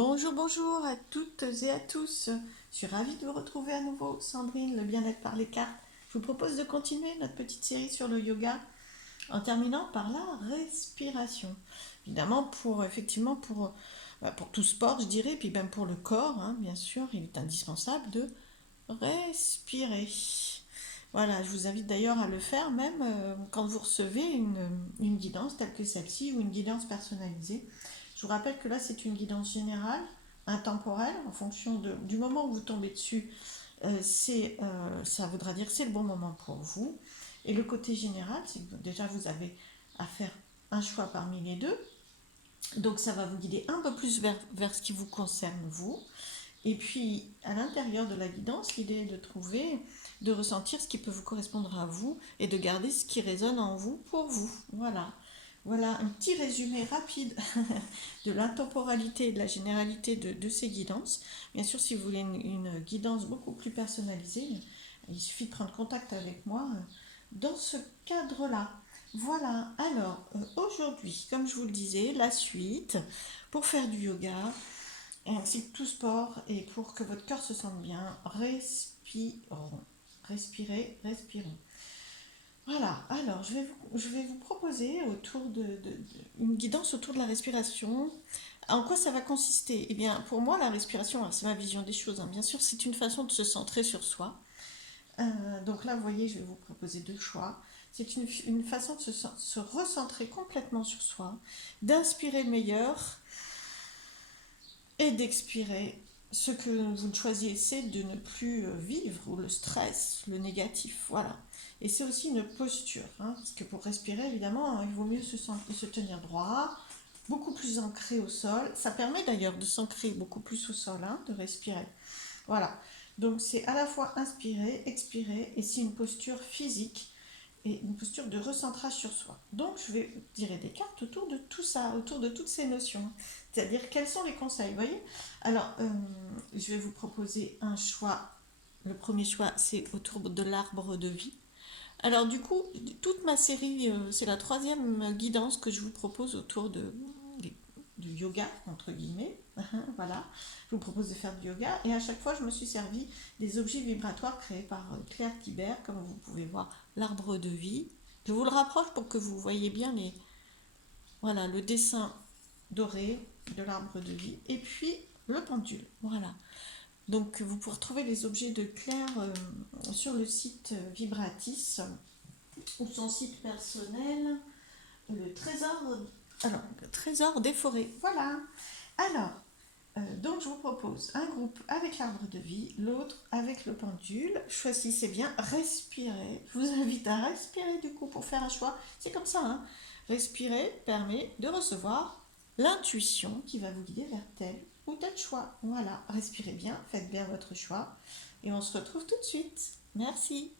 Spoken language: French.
Bonjour, bonjour à toutes et à tous. Je suis ravie de vous retrouver à nouveau, Sandrine, le bien-être par les cartes. Je vous propose de continuer notre petite série sur le yoga en terminant par la respiration. Évidemment, pour tout sport, je dirais, puis même pour le corps, hein, bien sûr, il est indispensable de respirer. Voilà, je vous invite d'ailleurs à le faire même quand vous recevez une guidance telle que celle-ci ou une guidance personnalisée. Je vous rappelle que là, c'est une guidance générale, intemporelle, en fonction du moment où vous tombez dessus, ça voudra dire que c'est le bon moment pour vous. Et le côté général, c'est que déjà vous avez à faire un choix parmi les deux. Donc ça va vous guider un peu plus vers ce qui vous concerne vous. Et puis, à l'intérieur de la guidance, l'idée est de ressentir ce qui peut vous correspondre à vous et de garder ce qui résonne en vous pour vous. Voilà. Voilà un petit résumé rapide de l'intemporalité et de la généralité de ces guidances. Bien sûr, si vous voulez une guidance beaucoup plus personnalisée, il suffit de prendre contact avec moi dans ce cadre-là. Voilà, alors aujourd'hui, comme je vous le disais, la suite pour faire du yoga, ainsi que tout sport, et pour que votre cœur se sente bien, respirons. Respirons. Voilà, alors je vais vous proposer une guidance autour de la respiration. En quoi ça va consister? Eh bien, pour moi, la respiration, c'est ma vision des choses, hein. Bien sûr, c'est une façon de se centrer sur soi. Donc là, vous voyez, je vais vous proposer deux choix. C'est une façon de se recentrer complètement sur soi, d'inspirer le meilleur et d'expirer ce que vous choisissez de ne plus vivre, ou le stress, le négatif, voilà. Et c'est aussi une posture, hein, parce que pour respirer, évidemment, il vaut mieux se tenir droit, beaucoup plus ancré au sol. Ça permet d'ailleurs de s'ancrer beaucoup plus au sol, hein, de respirer. Voilà. Donc c'est à la fois inspirer, expirer, et c'est une posture physique et une posture de recentrage sur soi. Donc je vais tirer des cartes autour de tout ça, autour de toutes ces notions. C'est-à-dire quels sont les conseils, vous voyez. Alors, je vais vous proposer un choix. Le premier choix, c'est autour de l'arbre de vie. Alors du coup, toute ma série, c'est la troisième guidance que je vous propose autour du yoga, entre guillemets. Voilà, je vous propose de faire du yoga. Et à chaque fois, je me suis servi des objets vibratoires créés par Claire Thibert, comme vous pouvez voir, l'arbre de vie. Je vous le rapproche pour que vous voyez bien voilà, le dessin doré de l'arbre de vie. Et puis, le pendule. Voilà. Donc, vous pourrez trouver les objets de Claire sur le site Vibratis ou son site personnel, le trésor des forêts. Voilà. Alors, donc je vous propose un groupe avec l'arbre de vie, l'autre avec le pendule. Choisissez bien, respirez. Je vous invite à respirer du coup pour faire un choix. C'est comme ça, hein. Respirer permet de recevoir l'intuition qui va vous guider vers tel ou tel choix. Voilà, respirez bien, faites bien votre choix et on se retrouve tout de suite. Merci.